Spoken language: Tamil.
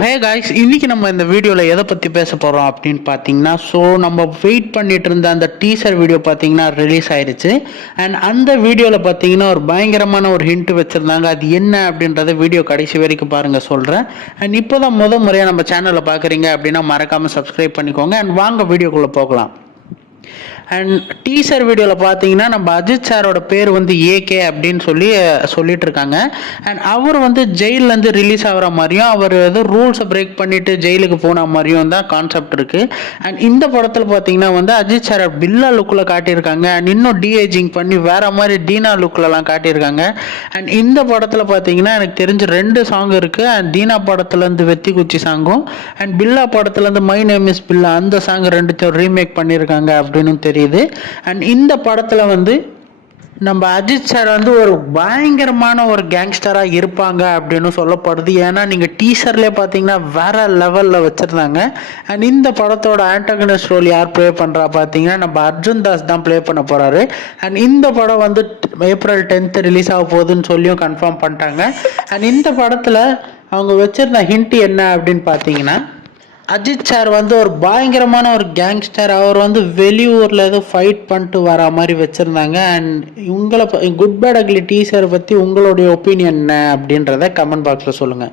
ஹே காய்ஸ், இன்னைக்கு நம்ம இந்த வீடியோவில் எதை பற்றி பேச போகிறோம் அப்படின்னு பார்த்தீங்கன்னா, நம்ம வெயிட் பண்ணிட்டு இருந்த அந்த டீசர் வீடியோ பார்த்தீங்கன்னா ரிலீஸ் ஆயிடுச்சு. அண்ட் அந்த வீடியோவில் பார்த்தீங்கன்னா ஒரு பயங்கரமான ஒரு ஹிண்ட் வச்சுருந்தாங்க. அது என்ன அப்படின்றத வீடியோ கடைசி வரைக்கும் பாருங்கள் சொல்கிறேன். அண்ட் இப்போ தான் முறையாக நம்ம சேனலில் பார்க்குறீங்க அப்படின்னா மறக்காமல் சப்ஸ்கிரைப் பண்ணிக்கோங்க. அண்ட் வாங்க வீடியோக்குள்ளே போகலாம். அண்ட் டீசர் வீடியோவில் பார்த்தீங்கன்னா நம்ம அஜித் சாரோட பேர் வந்து ஏகே அப்படின்னு சொல்லிட்டு இருக்காங்க. அண்ட் அவர் வந்து ஜெயிலேருந்து ரிலீஸ் ஆகிற மாதிரியும் அவர் ஏதோ ரூல்ஸை பிரேக் பண்ணிட்டு ஜெயிலுக்கு போன மாதிரியும் தான் கான்செப்ட் இருக்குது. அண்ட் இந்த படத்தில் பார்த்தீங்கன்னா வந்து அஜித் சாரை பில்லா லுக்கில் காட்டியிருக்காங்க. அண்ட் இன்னும் டிஏஜிங் பண்ணி வேற மாதிரி டீனா லுக்கிலலாம் காட்டியிருக்காங்க. அண்ட் இந்த படத்தில் பார்த்தீங்கன்னா எனக்கு தெரிஞ்சு 2 சாங் இருக்குது. அண்ட் தீனா படத்துலேருந்து வெத்தி குச்சி சாங்கும் அண்ட் பில்லா படத்துலேருந்து மை நேம் இஸ் பில்லா அந்த சாங் 2த்தையும் ரீமேக் பண்ணியிருக்காங்க அப்படின்னு தெரியுது. அண்ட் இந்த படத்துல வந்து நம்ம அஜித் சார் வந்து ஒரு பயங்கரமான ஒரு கேங்ஸ்டரா இருப்பாங்க அப்படின்னு சொல்லப்படுது. ஏன்னா நீங்க டீசர்லேயே பார்த்தீங்கன்னா வேற லெவல்ல வச்சிருந்தாங்க. அண்ட் இந்த படத்தோட ஆன்டகனிஸ்ட் ரோல் யார் ப்ளே பண்றா பார்த்தீங்கன்னா நம்ம அர்ஜுன் தாஸ் தான் ப்ளே பண்ண போறாரு. அண்ட் இந்த படம் வந்து April 10th ரிலீஸ் ஆக போகுதுன்னு சொல்லியும் கன்ஃபார்ம் பண்ணிட்டாங்க. அண்ட் இந்த படத்துல அவங்க வச்சிருந்த ஹிண்ட் என்ன அப்படின்னு பார்த்தீங்கன்னா, அஜித் சார் வந்து ஒரு பயங்கரமான ஒரு கேங்ஸ்டர். அவர் வந்து வெளியூரில் ஏதோ ஃபைட் பண்ணிட்டு வர மாதிரி வச்சுருந்தாங்க. அண்ட் குட் பேட் அக்லி டீசரை பற்றி உங்களுடைய ஒப்பீனியன் என்ன அப்படின்றத கமெண்ட் பாக்ஸில் சொல்லுங்கள்.